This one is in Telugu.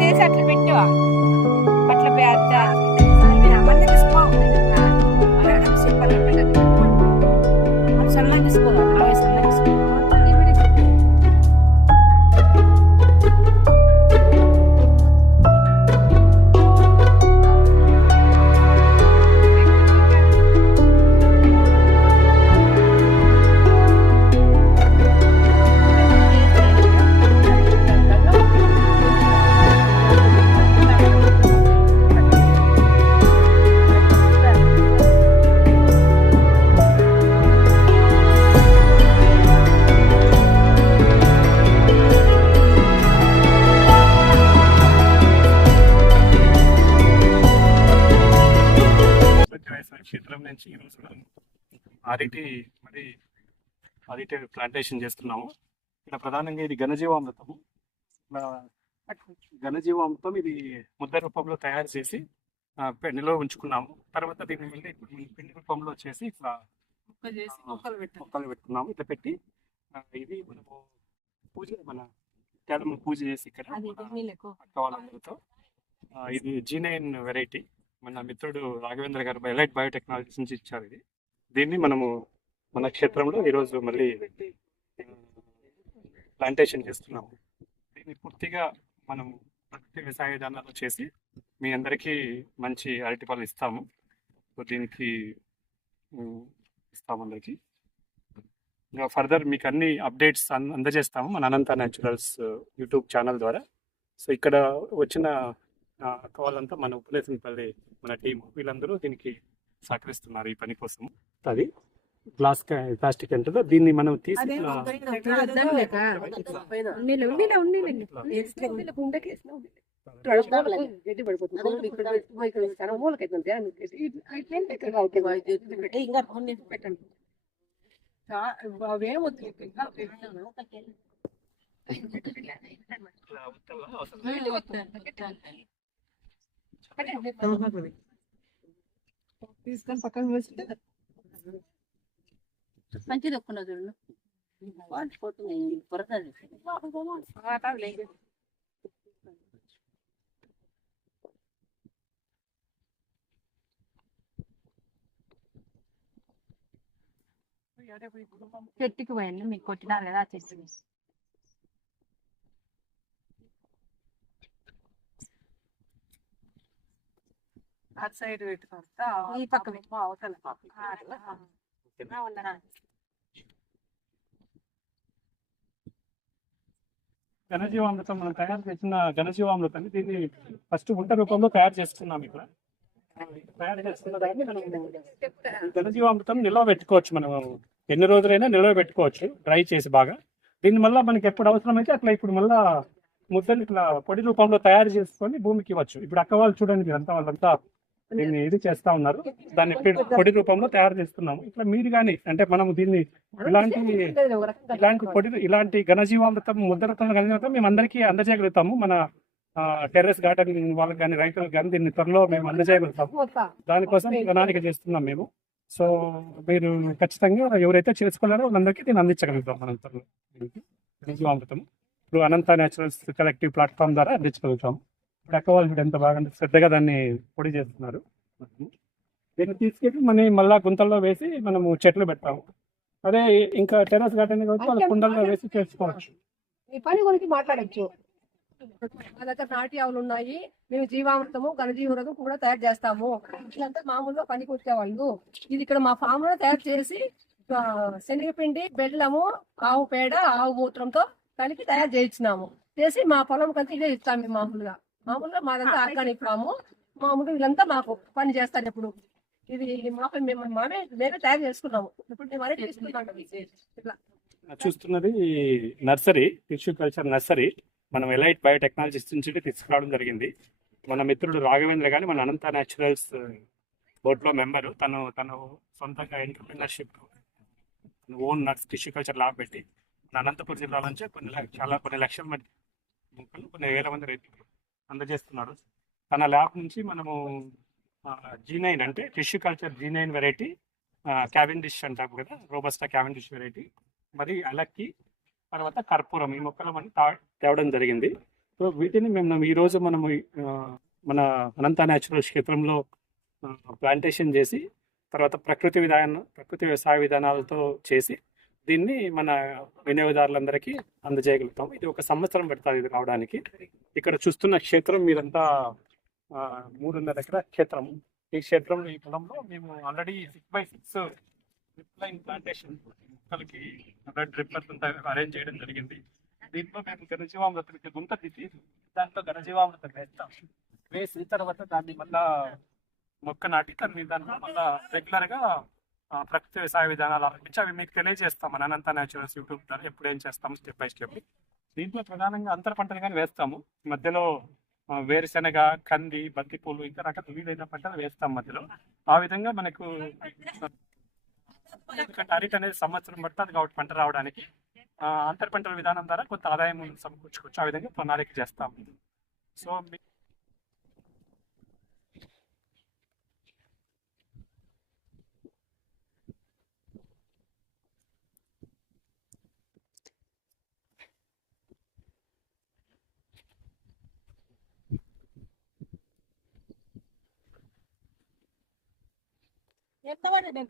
చేసి అట్లా పెట్టావా అట్లా సన్నగా తీసుకోవాలి క్షేత్రం నుంచి ఈరోజు అరటి ప్లాంటేషన్ చేస్తున్నాము. ఇక్కడ ప్రధానంగా ఇది ఘనజీవామృతము. ఘనజీవామృతం ఇది ముద్ద రూపంలో తయారు చేసి నిల్వ ఉంచుకున్నాము. తర్వాత దీన్ని మళ్ళీ పిండి రూపంలో చేసి ఇట్లా మొక్కలు పెట్టుకున్నాము. ఇట్లా పెట్టి ఇది మనము పూజ చేసి ఇక్కడ అక్కవాళ్ళతో ఇది G9 వెరైటీ మన మిత్రుడు రాఘవేంద్ర గారు ఎలైట్ బయోటెక్నాలజీస్ నుంచి ఇచ్చారు. దీన్ని మనము మన క్షేత్రంలో ఈరోజు మళ్ళీ ప్లాంటేషన్ చేస్తున్నాము. దీన్ని పూర్తిగా మనం ప్రకృతి వ్యవసాయ విధానాలు చేసి మీ అందరికీ మంచి అరటి పళ్ళు ఇస్తాము. దీనికి ఇస్తాము అందరికీ. ఇంకా ఫర్దర్ మీకు అన్ని అప్డేట్స్ అందజేస్తాము మన అనంత న్యాచురల్స్ యూట్యూబ్ ఛానల్ ద్వారా. సో ఇక్కడ వచ్చిన వాళ్ళంతా మన ఉపలేసంపల్లి మన టీం వీళ్ళందరూ దీనికి సహకరిస్తున్నారు ఈ పని కోసం. అది ప్లాస్టిక్ అంటుందో దీన్ని మనం తీసి తీసుకొని పక్కన వేస్తే మంచిది ఒక్కున్నా చూడు చెట్టుకి పోయండి మీకు కొట్టినారు కదా చెట్టు అటు సైడ్ పెట్టుకుంటా ఈ పక్క అవతల ఘనజీవామృతం మనం తయారు చేసిన ఘనజీవామృతాన్ని దీన్ని ఫస్ట్ వంట రూపంలో తయారు చేసుకున్నాం. ఇక్కడ తయారు చేసుకున్న దాన్ని మనం ఘనజీవామృతం నిల్వ పెట్టుకోవచ్చు. మనం ఎన్ని రోజులైనా నిల్వ పెట్టుకోవచ్చు డ్రై చేసి బాగా. దీన్ని మళ్ళీ మనకి ఎప్పుడు అవసరమైతే అట్లా ఇప్పుడు మళ్ళీ ముద్దలు ఇట్లా పొడి రూపంలో తయారు చేసుకొని భూమికి ఇవ్వచ్చు. ఇప్పుడు అక్క వాళ్ళు చూడండి వాళ్ళంతా దీన్ని ఇది చేస్తా ఉన్నారు. దాన్ని పొడి రూపంలో తయారు చేస్తున్నాము. ఇట్లా మీరు కానీ అంటే మనం దీన్ని ఇలాంటి ఘనజీవామృతం ముద్ద రూపంలో ఘనజీవామృతం మేము అందరికీ అందజేయగలుగుతాము. మన టెర్రస్ గార్డెన్ వాళ్ళకి కానీ రైతులకు కానీ దీన్ని త్వరలో మేము అందజేయగలుగుతాము. దానికోసం ప్రణాళిక చేస్తున్నాం మేము. సో మీరు ఖచ్చితంగా ఎవరైతే చేసుకోలేరో వాళ్ళందరికీ దీన్ని అందించగలుగుతాం మనం త్వరలో ఘనజీవామృతం. ఇప్పుడు అనంత న్యాచురల్స్ కలెక్టివ్ ప్లాట్ఫామ్ ద్వారా అందించగలుగుతాము. ఇప్పుడు అక్క వాళ్ళు ఎంత బాగా శ్రద్ధగా దాన్ని పొడి చేస్తున్నారు. దీన్ని తీసుకెళ్ళి మనం మళ్ళా గుంతల్లో వేసి మనము చెట్లు పెడతాము. అదే ఇంకా టెర్రస్ గార్డెన్ వాళ్ళ కుండల్లో వేసి చేసుకోవచ్చు. ఈ పని గురించి మాట్లాడచ్చు. మా దగ్గర నాటి ఆవులు ఉన్నాయి. మేము జీవామృతము ఘనజీవామృతం కూడా తయారు చేస్తాము. ఇట్లంతా మామూలుగా పనికి వచ్చేవాళ్ళు. ఇది ఇక్కడ మా ఫామ్ లో తయారు చేసి శనగపిండి, బెల్లము, ఆవు పేడ, ఆవు మూత్రంతో కలిపి తయారు చేయించినాము. చేసి మా పొలం కంటే ఇదే ఇస్తాం. మేము మామూలుగా మాదంతా ఆర్గానిక్ ఫాము. మామూలుగా వీళ్ళంతా మాకు పని చేస్తారు. ఎప్పుడు ఇది మాకు మేమే తయారు చేసుకున్నాము. ఇప్పుడు మేము అదే తీసుకున్నాము. ఇట్లా చూస్తున్నది నర్సరీ, టిష్యూ కల్చర్ నర్సరీ. మనం ఎలైట్ బయోటెక్నాలజీస్ నుంచి తీసుకురావడం జరిగింది. మన మిత్రుడు రాఘవేంద్ర గాని మన అనంత న్యాచురల్స్ బోర్డులో మెంబరు. తను సొంతంగా entrepreneurship own nuts tissue culture lab పెట్టి అనంతపురం జిల్లా నుంచి కొన్ని లక్షల మంది మొక్కలు కొన్ని వేల మంది రైతులు అందజేస్తున్నాడు. తన ల్యాబ్ నుంచి మనము G9 అంటే tissue culture G9 variety Cavendish అంటాం కదా, రోబస్టా క్యావెండిష్ వెరైటీ, మరి అలక్కి, తర్వాత కర్పూరం, ఈ మొక్కలు మనం తేవడం జరిగింది. సో వీటిని మేము ఈరోజు మనము మన అనంత న్యాచురల్ క్షేత్రంలో ప్లాంటేషన్ చేసి, తర్వాత ప్రకృతి వ్యవసాయ విధానాలతో చేసి దీన్ని మన వినియోగదారులందరికీ అందజేయగలుగుతాం. ఇది 1 సంవత్సరం పడుతుంది ఇది రావడానికి. ఇక్కడ చూస్తున్న క్షేత్రం మీరంతా 3.5 ఎకరాల క్షేత్రం. ఈ క్షేత్రంలో, ఈ పొలంలో మేము already 6x6 drip line plantation మొక్కలకి డ్రిప్పర్స్ అరేంజ్ చేయడం జరిగింది. దీంట్లో మేము ఘనజీవామృతం గుంత తీసి దాంట్లో ఘనజీవామృతం వేస్తాం. వేసిన తర్వాత దాన్ని మళ్ళా మొక్క నాటి దాన్ని మళ్ళీ రెగ్యులర్గా ప్రకృతి వ్యవసాయ విధానాలు ఆరంభించి అవి మీకు తెలియజేస్తాం మన అనంత న్యాచురల్స్ యూట్యూబ్ ద్వారా ఎప్పుడు ఏం చేస్తాము స్టెప్ బై స్టెప్. దీంట్లో ప్రధానంగా అంతర పంటలు కానీ వేస్తాము. మధ్యలో వేరుశెనగ, కంది, బంతిపూలు, ఇంకా రకాల వివిధ పంటలు వేస్తాం మధ్యలో. ఆ విధంగా మనకు, ఎందుకంటే అరటి అనేది సంవత్సరం పడుతుంది కాబట్టి పంట రావడానికి, అంతర పంటల విధానం ద్వారా కొంత ఆదాయం సమకూర్చుకోవచ్చు. ఆ విధంగా ప్రణాళిక చేస్తాం. సో ఎంత పడింది?